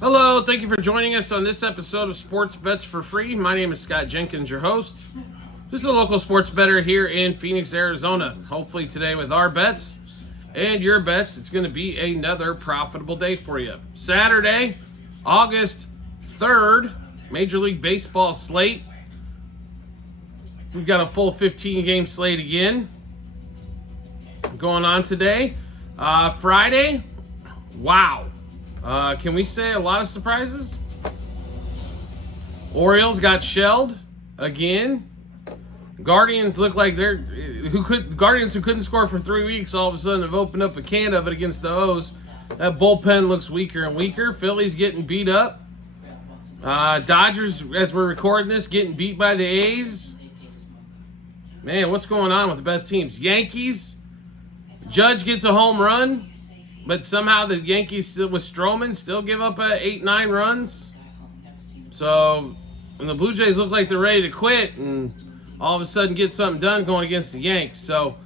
Hello, thank you for joining us on this episode of Sports Bets for Free. My name is Scott Jenkins, your host. Just a local sports bettor here in Phoenix, Arizona. Hopefully today with our bets and your bets, it's going to be another profitable day for you. Saturday, August 3rd, Major League Baseball slate. We've got a full 15-game slate again going on today. Friday, wow. Can we say a lot of surprises? Orioles got shelled again. Guardians look like Guardians who couldn't score for 3 weeks all of a sudden have opened up a can of it against the O's. That bullpen looks weaker and weaker. Phillies getting beat up. Dodgers, as we're recording this, getting beat by the A's. Man, what's going on with the best teams? Yankees, Judge gets a home run. But somehow the Yankees with Stroman still give up 8-9 runs. So, and the Blue Jays look like they're ready to quit and all of a sudden get something done going against the Yanks. So,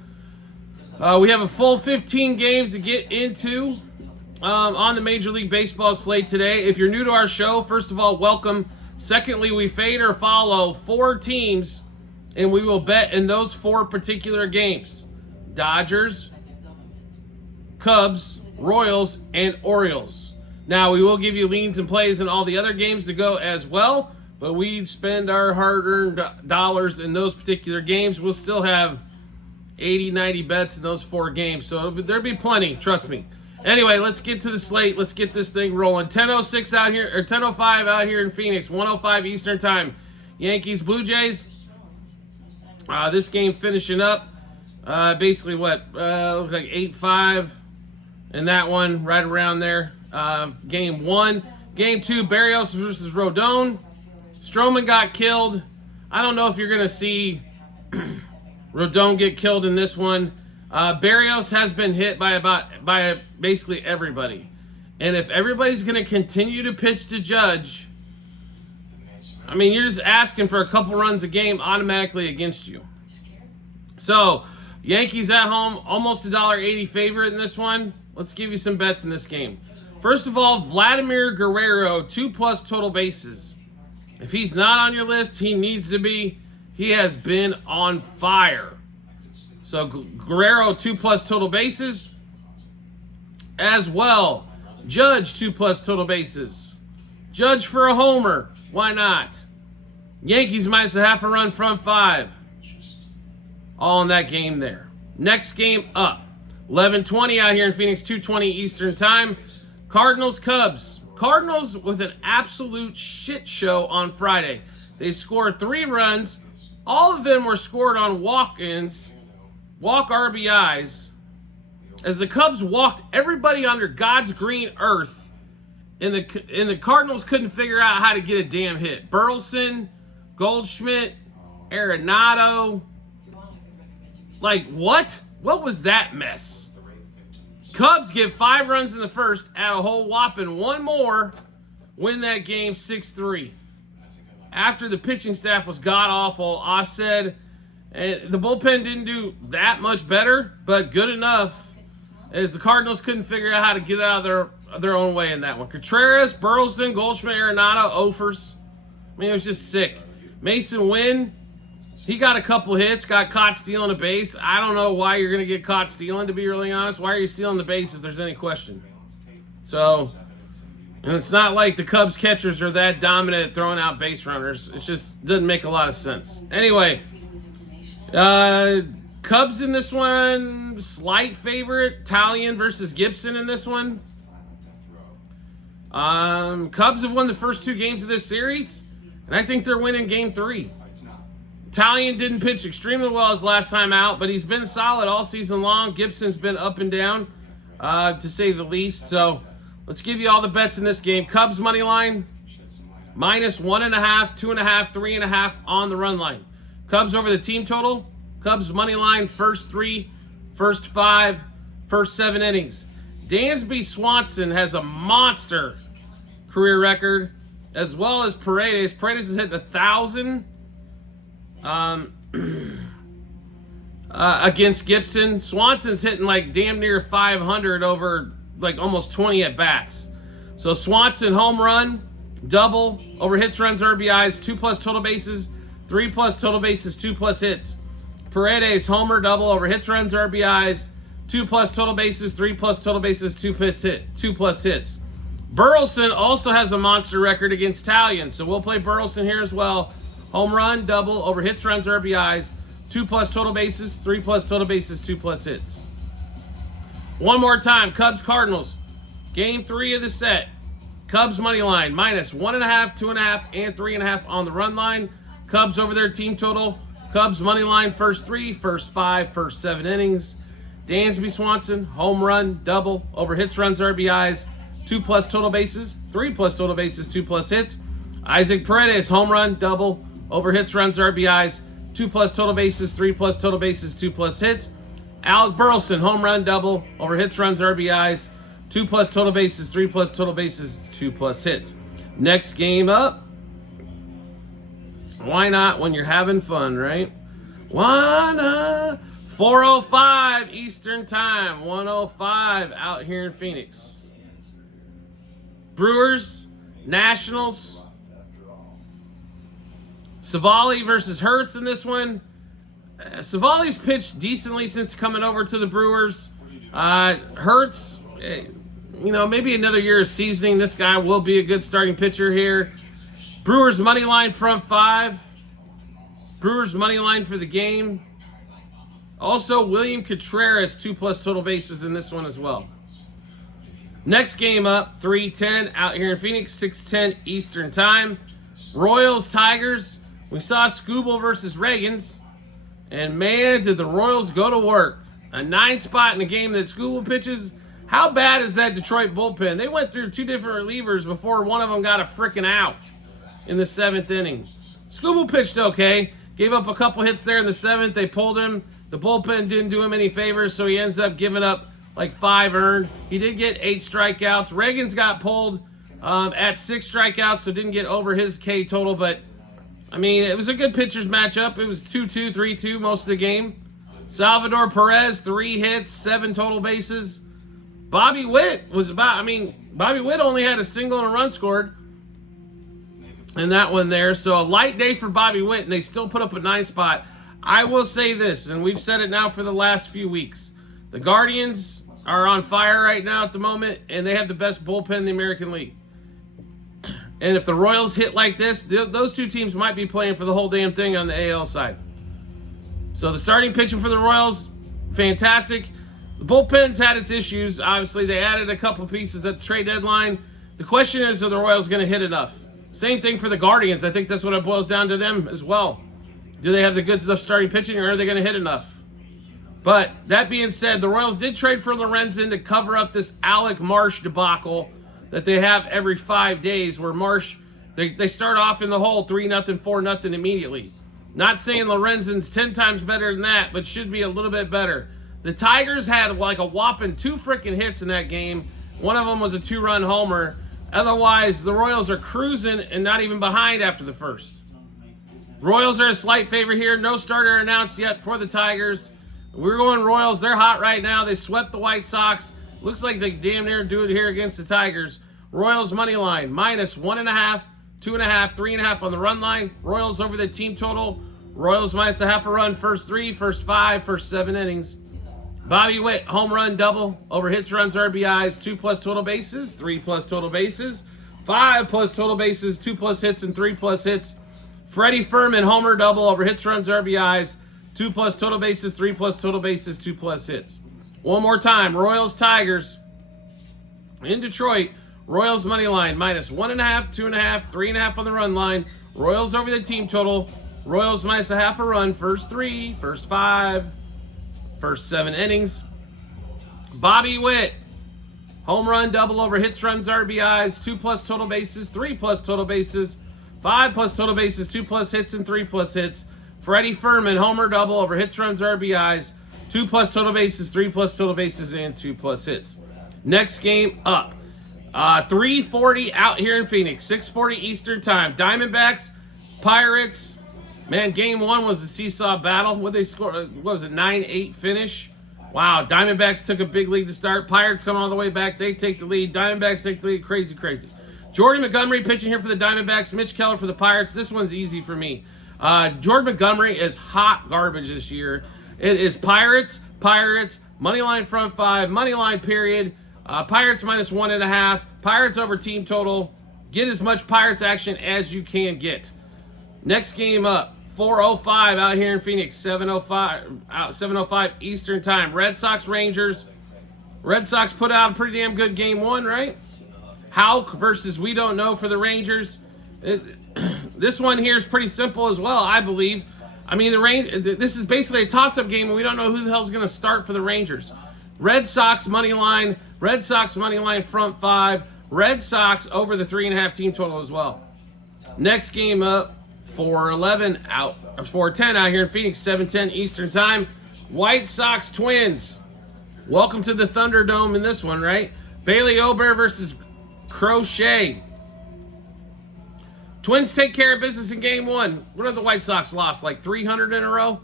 we have a full 15 games to get into on the Major League Baseball slate today. If you're new to our show, first of all, welcome. Secondly, we fade or follow 4 teams, and we will bet in those 4 particular games. Dodgers, Cubs, Royals, and Orioles. Now, we will give you leans and plays in all the other games to go as well, but we spend our hard-earned dollars in those particular games. We'll still have 80, 90 bets in those 4 games, so there'll be plenty, trust me. Anyway, let's get to the slate. Let's get this thing rolling. 10:06 out here, or 10:05 out here in Phoenix, 1:05 Eastern Time. Yankees, Blue Jays. This game finishing up. Basically, look like 8-5. And that one, right around there. Game 1. Game 2, Barrios versus Rodon. Stroman got killed. I don't know if you're going to see Rodon get killed in this one. Barrios has been hit by basically everybody. And if everybody's going to continue to pitch to Judge, I mean, you're just asking for a couple runs a game automatically against you. So, Yankees at home, almost $1.80 favorite in this one. Let's give you some bets in this game. First of all, Vladimir Guerrero, 2+ total bases. If he's not on your list, he needs to be. He has been on fire. So Guerrero, 2+ total bases. As well, Judge, 2+ total bases. Judge for a homer. Why not? Yankees minus a half a run from 5. All in that game there. Next game up. 11:20 out here in Phoenix, 2:20 Eastern Time. Cardinals, Cubs. Cardinals with an absolute shit show on Friday. They scored 3 runs. All of them were scored on walk-ins, walk RBIs, as the Cubs walked everybody under God's green earth, and the Cardinals couldn't figure out how to get a damn hit. Burleson, Goldschmidt, Arenado. Like, what? What was that mess? Cubs give 5 runs in the first, add a whole whopping 1 more, win that game 6-3. After the pitching staff was god-awful, I said the bullpen didn't do that much better, but good enough, as the Cardinals couldn't figure out how to get out of their own way in that one. Contreras, Burleson, Goldschmidt, Arenado, offers. I mean, it was just sick. Mason Wynn, he got a couple hits, got caught stealing a base. I don't know why you're going to get caught stealing, to be really honest. Why are you stealing the base if there's any question? So, and it's not like the Cubs catchers are that dominant at throwing out base runners. It just doesn't make a lot of sense. Anyway, Cubs in this one, slight favorite. Italian versus Gibson in this one. Cubs have won the first 2 games of this series, and I think they're winning game 3. Italian didn't pitch extremely well his last time out, but he's been solid all season long. Gibson's been up and down, to say the least. So let's give you all the bets in this game. Cubs money line, minus 1.5, 2.5, 3.5 on the run line. Cubs over the team total. Cubs money line, first 3, first 5, first 7 innings. Dansby Swanson has a monster career record, as well as Paredes. Paredes has hit 1,000 against Gibson. Swanson's hitting like damn near 500 over like almost 20 at bats. So Swanson, home run, double, over hits, runs, RBIs, 2+ total bases, 3+ total bases, 2+ hits. Paredes, homer, double, over hits, runs, RBIs, 2+ total bases, 3+ total bases, 2+ hits. Burleson also has a monster record against Italian, so we'll play Burleson here as well. Home run, double, over hits, runs, RBIs, 2+ total bases, 3+ total bases, 2+ hits. One more time, Cubs Cardinals. Game 3 of the set. Cubs money line, -1.5, 2.5, and 3.5 on the run line. Cubs over their team total. Cubs money line, first 3, first 5, first 7 innings. Dansby Swanson, home run, double, over hits, runs, RBIs, 2+ total bases, 3+ total bases, 2+ hits. Isaac Paredes, home run, double, over hits, runs, RBIs, 2+ total bases, 3+ total bases, 2+ hits. Alec Burleson, home run, double, over hits, runs, RBIs, 2+ total bases, 3+ total bases, 2+ hits. Next game up. Why not when you're having fun, right? Why not? 4:05 Eastern Time, 1:05 out here in Phoenix. Brewers, Nationals. Savali versus Hurts in this one. Savali's pitched decently since coming over to the Brewers. Hurts, maybe another year of seasoning. This guy will be a good starting pitcher here. Brewers money line front 5. Brewers money line for the game. Also, William Contreras, 2+ total bases in this one as well. Next game up, 3:10 out here in Phoenix, 6:10 Eastern Time. Royals, Tigers. We saw Skubal versus Reagans. And man, did the Royals go to work. A 9 spot in a game that Skubal pitches. How bad is that Detroit bullpen? They went through 2 different relievers before one of them got a freaking out in the 7th inning. Skubal pitched okay. Gave up a couple hits there in the 7th. They pulled him. The bullpen didn't do him any favors, so he ends up giving up like 5 earned. He did get 8 strikeouts. Reagans got pulled at 6 strikeouts, so didn't get over his K total. But, it was a good pitchers matchup. It was 2-2, 3-2 most of the game. Salvador Perez, 3 hits, 7 total bases. Bobby Witt Bobby Witt only had a single and a run scored in that one there. So a light day for Bobby Witt, and they still put up a 9 spot. I will say this, and we've said it now for the last few weeks. The Guardians are on fire right now at the moment, and they have the best bullpen in the American League. And if the Royals hit like this, those 2 teams might be playing for the whole damn thing on the AL side. So the starting pitching for the Royals, fantastic. The bullpen's had its issues. Obviously, they added a couple pieces at the trade deadline. The question is, are the Royals going to hit enough? Same thing for the Guardians. I think that's what it boils down to them as well. Do they have the good enough starting pitching, or are they going to hit enough? But that being said, the Royals did trade for Lorenzen to cover up this Alec Marsh debacle that they have every 5 days, where Marsh, they start off in the hole 3-0, 4-0 immediately. Not saying Lorenzen's 10 times better than that, but should be a little bit better. The Tigers had like a whopping 2 freaking hits in that game. One of them was a 2-run homer. Otherwise, the Royals are cruising and not even behind after the first. Royals are a slight favorite here. No starter announced yet for the Tigers. We're going Royals. They're hot right now. They swept the White Sox. Looks like they damn near do it here against the Tigers. Royals money line, -1.5, 2.5, 3.5 on the run line. Royals over the team total. Royals -0.5 a run, first 3, first 5, first 7 innings. Bobby Witt, home run, double, over hits, runs, RBIs, 2+ total bases, 3+ total bases, 5+ total bases, 2+ hits, and 3+ hits. Freddie Furman, homer, double, over hits, runs, RBIs, 2+ total bases, 3+ total bases, 2+ hits. One more time, Royals, Tigers in Detroit. Royals money line, -1.5, 2.5, 3.5 on the run line. Royals over the team total. Royals -0.5 a run, first 3, first 5, first 7 innings. Bobby Witt, home run, double, over hits, runs, RBIs, 2+ total bases, 3+ total bases, 5+ total bases, 2+ hits, and 3+ hits. Freddie Furman, homer, double, over hits, runs, RBIs, 2+ total bases, 3+ total bases, and 2+ hits. Next game up. 3:40 out here in Phoenix, 6:40 Eastern Time. Diamondbacks, Pirates. Man, game 1 was a seesaw battle. What they score? What was it? 9-8 finish. Wow, Diamondbacks took a big lead to start. Pirates come all the way back. They take the lead. Diamondbacks take the lead. Crazy, crazy. Jordan Montgomery pitching here for the Diamondbacks. Mitch Keller for the Pirates. This one's easy for me. Jordan Montgomery is hot garbage this year. It is Pirates, money line front 5, money line period. Pirates minus 1.5. Pirates over team total. Get as much Pirates action as you can get. Next game up, 4:05 out here in Phoenix, 7:05 Eastern time. Red Sox Rangers. Red Sox put out a pretty damn good game 1, right? Houck versus we don't know for the Rangers. This one here is pretty simple as well, I believe. I mean, this is basically a toss-up game, and we don't know who the hell's going to start for the Rangers. Red Sox money line front 5. Red Sox over the 3.5 team total as well. Next game up, 4:10 out here in Phoenix, 7:10 Eastern time. White Sox Twins. Welcome to the Thunderdome in this one, right? Bailey Ober versus Crochet. Twins take care of business in game 1. What have the White Sox lost? Like 300 in a row?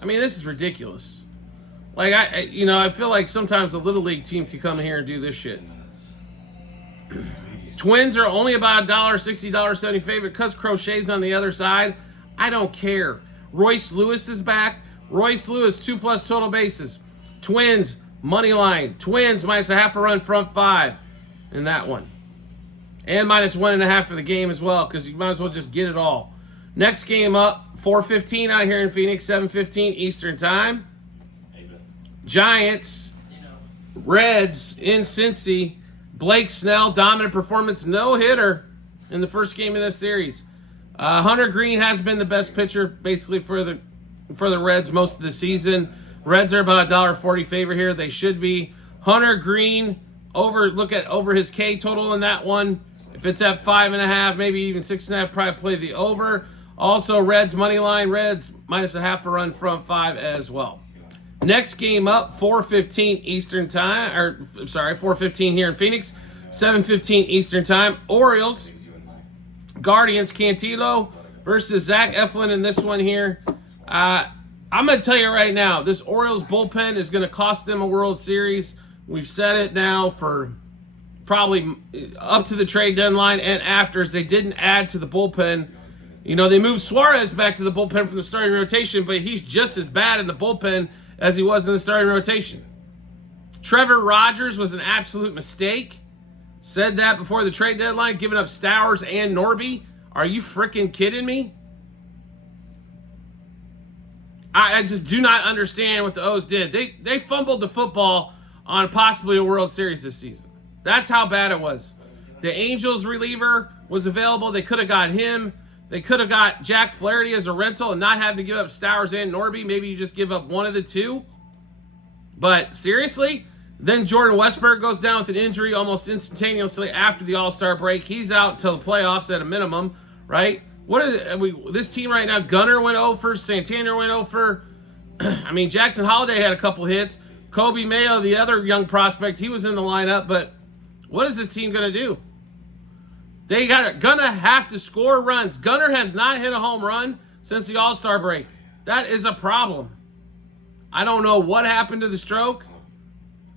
I mean, this is ridiculous. Like, I feel like sometimes a Little League team could come here and do this shit. Twins are only about $1.60, $1.70 favorite because Crochet's on the other side. I don't care. Royce Lewis is back. Royce Lewis, 2+ total bases. Twins, money line. Twins minus a half a run front 5 in that one. And minus 1.5 for the game as well, because you might as well just get it all. Next game up, 4:15 out here in Phoenix, 7:15 Eastern time. Giants, Reds in Cincy. Blake Snell, dominant performance, no-hitter in the first game of this series. Hunter Green has been the best pitcher basically for the Reds most of the season. Reds are about $1.40 favorite here. They should be. Hunter Green, over his K total in that one. If it's at 5.5, maybe even 6.5, probably play the over. Also, Reds money line, Reds minus a half a run front 5 as well. Next game up, 4:15 Eastern time, 4:15 here in Phoenix, 7:15 Eastern time. Orioles, Guardians, Cantillo versus Zach Eflin in this one here. I'm going to tell you right now, this Orioles bullpen is going to cost them a World Series. We've said it now for probably up to the trade deadline and after, as they didn't add to the bullpen. You know, they moved Suarez back to the bullpen from the starting rotation, but he's just as bad in the bullpen as he was in the starting rotation. Trevor Rogers was an absolute mistake. Said that before the trade deadline, giving up Stowers and Norby. Are you freaking kidding me? I just do not understand what the O's did. They fumbled the football on possibly a World Series this season. That's how bad it was. The Angels reliever was available. They could have got him. They could have got Jack Flaherty as a rental and not have to give up Stowers and Norby. Maybe you just give up one of the two. But seriously? Then Jordan Westburg goes down with an injury almost instantaneously after the All-Star break. He's out till the playoffs at a minimum, right? This team right now, Gunnar went over, Santander went over. I mean, Jackson Holiday had a couple hits. Kobe Mayo, the other young prospect, he was in the lineup. But what is this team going to do? They gonna have to score runs. Gunnar has not hit a home run since the All-Star break. That is a problem. I don't know what happened to the stroke.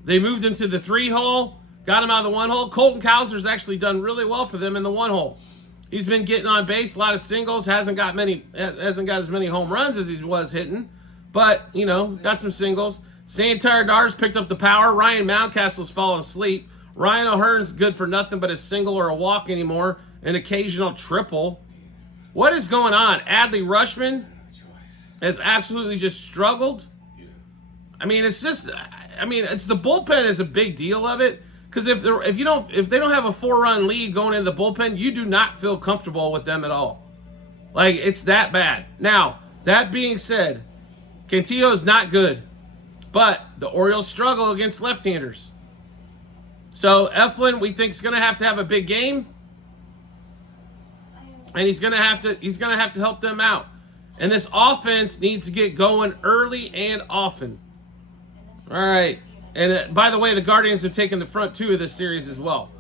They moved him to the 3-hole, got him out of the 1-hole. Colton Cowser's actually done really well for them in the 1-hole. He's been getting on base, a lot of singles, hasn't got as many home runs as he was hitting, but got some singles. Santar Dar's picked up the power. Ryan Mountcastle's fallen asleep. Ryan O'Hearn's good for nothing but a single or a walk anymore, an occasional triple. What is going on? Adley Rutschman has absolutely just struggled. It's the bullpen is a big deal of it, because if they don't have a 4-run lead going into the bullpen, you do not feel comfortable with them at all. Like, it's that bad. Now, that being said, Cantillo is not good, but the Orioles struggle against left-handers. So Eflin, we think, is going to have a big game, and he's going to have to help them out. And this offense needs to get going early and often. All right. And by the way, the Guardians have taken the front 2 of this series as well.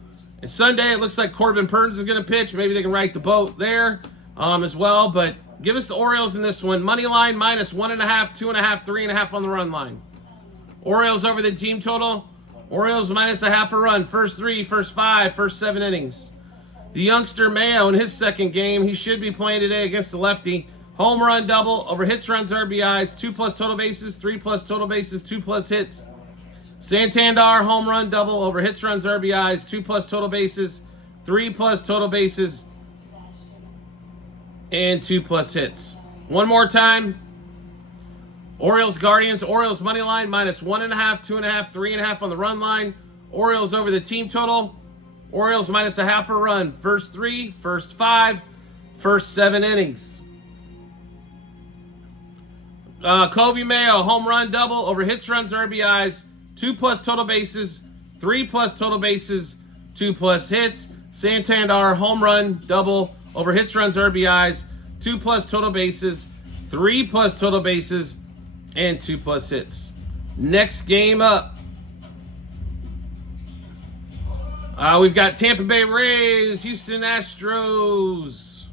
And Sunday, it looks like Corbin Burns is going to pitch. Maybe they can right the boat there as well. But give us the Orioles in this one. Money line minus 1.5, 2.5, 3.5 on the run line. Orioles over the team total. Orioles minus a half a run. First 3, first 5, first 7 innings. The youngster Mayo in his second game. He should be playing today against the lefty. Home run double over hits, runs, RBIs. 2+ total bases, 3+ total bases, 2+ hits. Santander home run double over hits, runs, RBIs. 2+ total bases, 3+ total bases, and 2+ hits. One more time. Orioles Guardians. Orioles money line minus 1.5, 2.5, 3.5 on the run line. Orioles over the team total. Orioles minus a half a run. First 3, first 5, first 7 innings. Kobe Mayo home run double over hits, runs, RBIs. 2+ total bases, 3+ total bases, 2+ hits. Santander home run double over hits, runs, RBIs. 2+ total bases, 3+ total bases, and 2+ hits. Next game up. We've got Tampa Bay Rays, Houston Astros.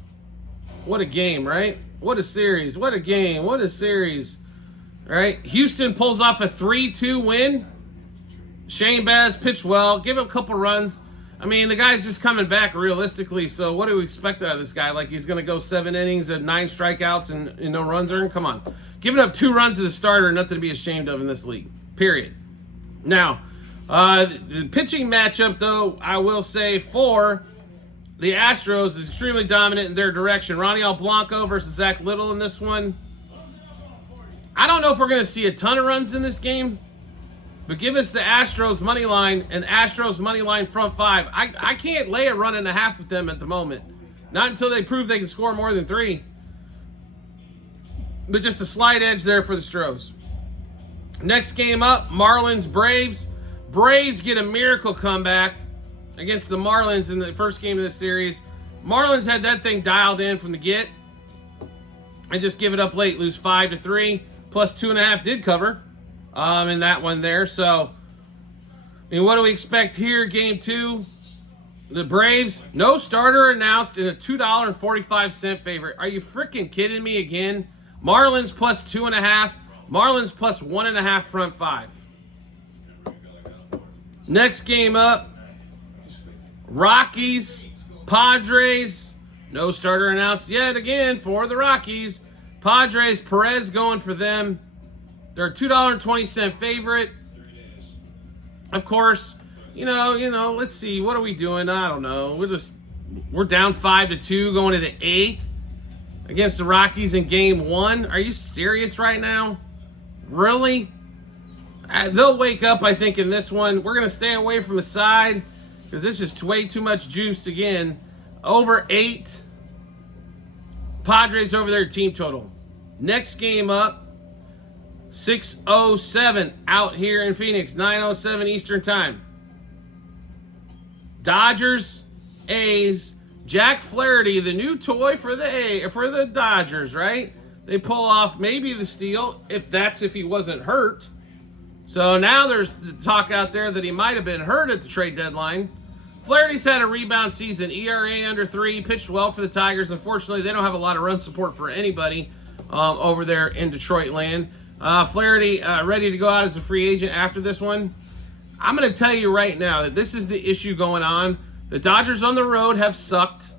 What a game, right? What a series. What a game. What a series. All right. Houston pulls off a 3-2 win. Shane Baz pitched well. Give him a couple runs. I mean, the guy's just coming back realistically, so what do we expect out of this guy? Like he's going to go 7 innings and 9 strikeouts and no runs earned? Come on. Giving up 2 runs as a starter, nothing to be ashamed of in this league. Period. Now, the pitching matchup, though, I will say for the Astros is extremely dominant in their direction. Ronnie Blanco versus Zach Little in this one. I don't know if we're going to see a ton of runs in this game, but give us the Astros money line and Astros money line front 5. I can't lay a run and a half with them at the moment. Not until they prove they can score more than 3. But just a slight edge there for the Stros. Next game up, Marlins Braves. Braves get a miracle comeback against the Marlins in the first game of this series. Marlins had that thing dialed in from the get and just give it up late, lose 5-3. Plus 2.5 did cover in that one there. So, I mean, what do we expect here? Game 2, the Braves, no starter announced in a $2.45 favorite. Are you freaking kidding me again? Marlins plus 2.5. Marlins plus 1.5 front 5. Next game up, Rockies, Padres. No starter announced yet again for the Rockies. Padres, Perez going for them. They're a $2.20 favorite. Of course, you know, let's see. What are we doing? I don't know. We're down 5-2 going to the 8th against the Rockies in game 1. Are you serious right now? Really? They'll wake up, I think, in this one. We're going to stay away from the side because this is way too much juice again. Over 8. Padres over their team total. Next game up, 6:07 out here in Phoenix, 9:07 Eastern Time. Dodgers, A's. Jack Flaherty, the new toy for the Dodgers, right? They pull off maybe the steal, if he wasn't hurt. So now there's the talk out there that he might have been hurt at the trade deadline. Flaherty's had a rebound season, ERA under 3, pitched well for the Tigers. Unfortunately, they don't have a lot of run support for anybody over there in Detroit land. Flaherty ready to go out as a free agent after this one. I'm going to tell you right now that this is the issue going on. The Dodgers on the road have sucked.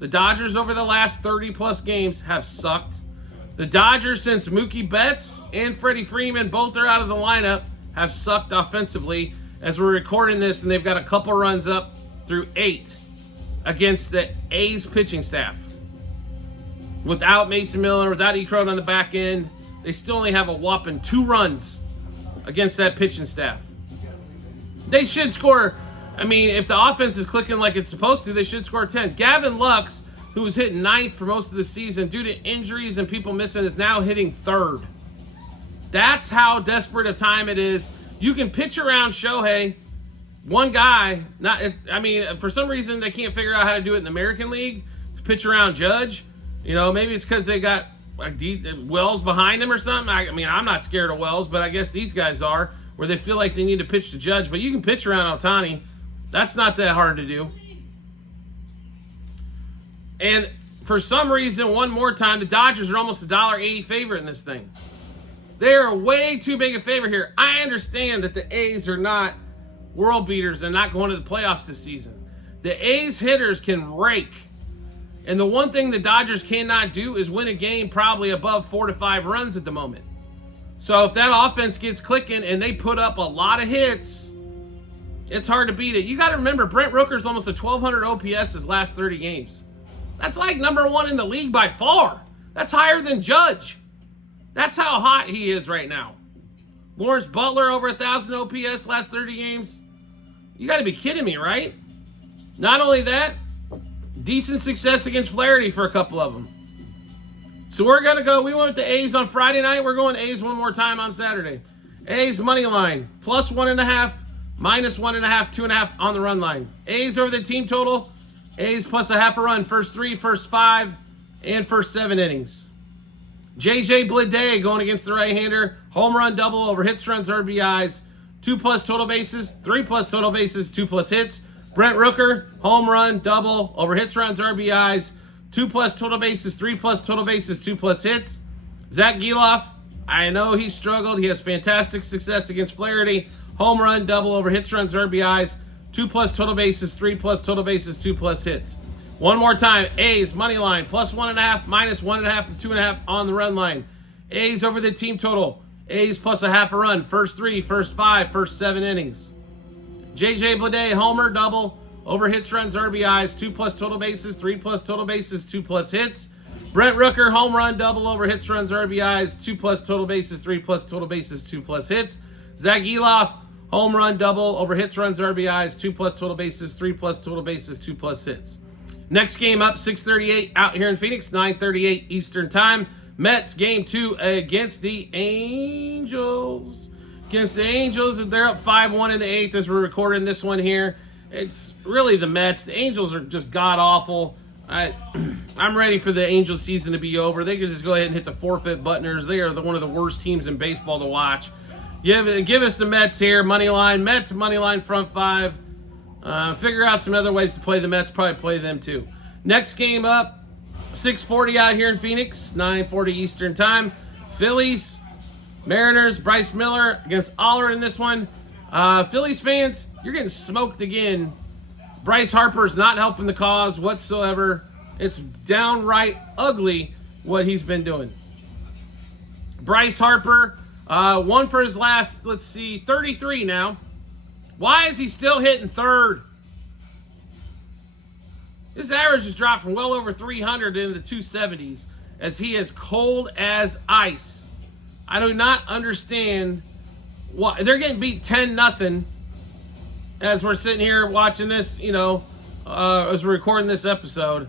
The Dodgers over the last 30-plus games have sucked. The Dodgers, since Mookie Betts and Freddie Freeman both are out of the lineup, have sucked offensively as we're recording this, and they've got a couple runs up through 8 against the A's pitching staff. Without Mason Miller, without Ecrone on the back end, they still only have a whopping 2 runs against that pitching staff. They should score. I mean, if the offense is clicking like it's supposed to, they should score 10. Gavin Lux, who was hitting 9th for most of the season due to injuries and people missing, is now hitting 3rd. That's how desperate a time it is. You can pitch around Shohei, one guy. For some reason they can't figure out how to do it in the American League. To pitch around Judge, maybe it's because they got Wells behind him or something. I'm not scared of Wells, but I guess these guys are, where they feel like they need to pitch to Judge. But you can pitch around Ohtani. That's not that hard to do. And for some reason, one more time, the Dodgers are almost $1.80 favorite in this thing. They are way too big a favorite here. I understand that the A's are not world beaters. They're not going to the playoffs this season. The A's hitters can rake. And the one thing the Dodgers cannot do is win a game probably above 4 to 5 runs at the moment. So if that offense gets clicking and they put up a lot of hits, it's hard to beat it. You got to remember, Brent Rooker's almost a 1,200 OPS his last 30 games. That's like number 1 in the league by far. That's higher than Judge. That's how hot he is right now. Lawrence Butler over 1,000 OPS last 30 games. You got to be kidding me, right? Not only that, decent success against Flaherty for a couple of them. So we're going to go. We went with the A's on Friday night. We're going A's one more time on Saturday. A's money line, plus 1.5, minus 1.5, 2.5 on the run line. A's over the team total. A's plus 0.5 run, first 3, first 5, and first 7 innings. J.J. Bleday going against the right-hander. Home run, double over hits, runs, RBIs. 2+ total bases, 3+ total bases, 2+ hits. Brent Rooker, home run, double over hits, runs, RBIs. 2+ total bases, 3+ total bases, 2+ hits. Zach Geloff, I know he struggled. He has fantastic success against Flaherty. Home run, double over hits, runs, RBIs. 2+ total bases, 3+ total bases, 2+ hits. One more time, A's money line, plus 1.5, minus 1.5, and 2.5 on the run line. A's over the team total. A's plus 0.5 run, first 3, first 5, first 7 innings. J.J. Bleday, homer, double, over hits, runs, RBIs, 2+ total bases, 3+ total bases, 2+ hits. Brent Rooker, home run, double, over hits, runs, RBIs, 2+ total bases, 3+ total bases, 2+ hits. Zach Geloff, home run, double, over hits, runs, RBIs, 2+ total bases, 3+ total bases, 2+ hits. Next game up, 6:38 out here in Phoenix, 9:38 Eastern Time. Mets game 2 against the Angels. They're up 5-1 in the 8th as we're recording this one here. It's really the Mets. The Angels are just god-awful. I'm ready for the Angels season to be over. They can just go ahead and hit the forfeit buttoners. They are one of the worst teams in baseball to watch. Give us the Mets here, money line. Mets money line front 5. Figure out some other ways to play the Mets. Probably play them too. Next game up, 6:40 out here in Phoenix, 9:40 Eastern Time. Phillies, Mariners, Bryce Miller against Aller in this one. Phillies fans, you're getting smoked again. Bryce Harper's not helping the cause whatsoever. It's downright ugly what he's been doing. Bryce Harper, 1 for his last, 33 now. Why is he still hitting third? His average has dropped from well over 300 into the 270s as he is cold as ice. I do not understand why. They're getting beat 10-0 as we're sitting here watching this, as we're recording this episode.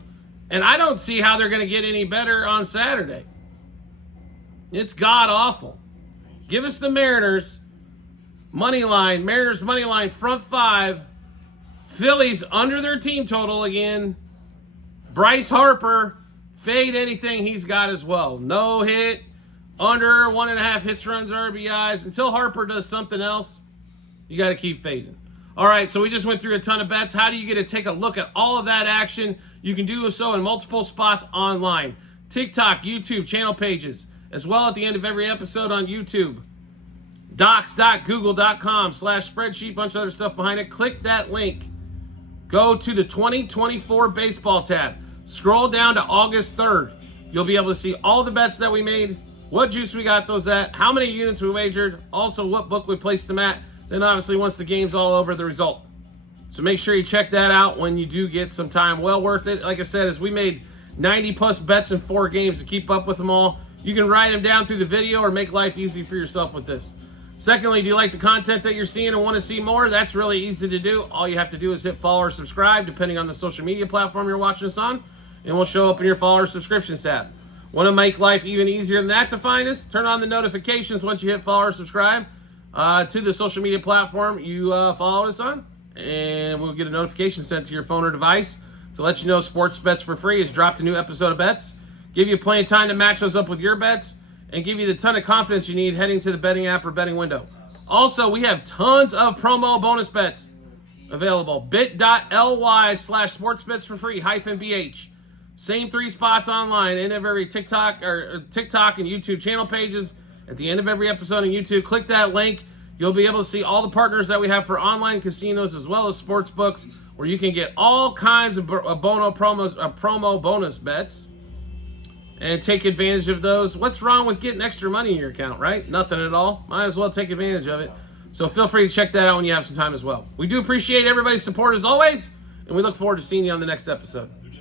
And I don't see how they're going to get any better on Saturday. It's god-awful. Give us the Mariners. Money line, Mariners money line, front 5. Phillies under their team total again. Bryce Harper, fade anything he's got as well. No hit, under 1.5 hits, runs, RBIs. Until Harper does something else, you got to keep fading. All right, so we just went through a ton of bets. How do you get to take a look at all of that action? You can do so in multiple spots online. TikTok, YouTube, channel pages, as well at the end of every episode on YouTube. Docs.google.com/spreadsheet, bunch of other stuff behind it. Click that link. Go to the 2024 baseball tab. Scroll down to August 3rd. You'll be able to see all the bets that we made, what juice we got those at, how many units we wagered, also what book we placed them at. Then obviously once the game's all over, the result. So make sure you check that out when you do get some time. Well worth it. Like I said, as we made 90+ bets in 4 games to keep up with them all. You can write them down through the video or make life easy for yourself with this. Secondly, do you like the content that you're seeing and want to see more? That's really easy to do. All you have to do is hit follow or subscribe, depending on the social media platform you're watching us on, and we'll show up in your follow or subscriptions tab. Want to make life even easier than that to find us? Turn on the notifications once you hit follow or subscribe to the social media platform you follow us on, and we'll get a notification sent to your phone or device to let you know Sports Bets for Free has dropped a new episode of bets. Give you plenty of time to match those up with your bets, and give you the ton of confidence you need heading to the betting app or betting window. Also, we have tons of promo bonus bets available. bit.ly/sportsbetsforfree-bh. Same 3 spots online in every TikTok and YouTube channel pages, at the end of every episode on YouTube. Click that link. You'll be able to see all the partners that we have for online casinos as well as sports books, where you can get all kinds of promo bonus bets and take advantage of those. What's wrong with getting extra money in your account, right? Nothing at all. Might as well take advantage of it. So feel free to check that out when you have some time as well. We do appreciate everybody's support as always, and we look forward to seeing you on the next episode.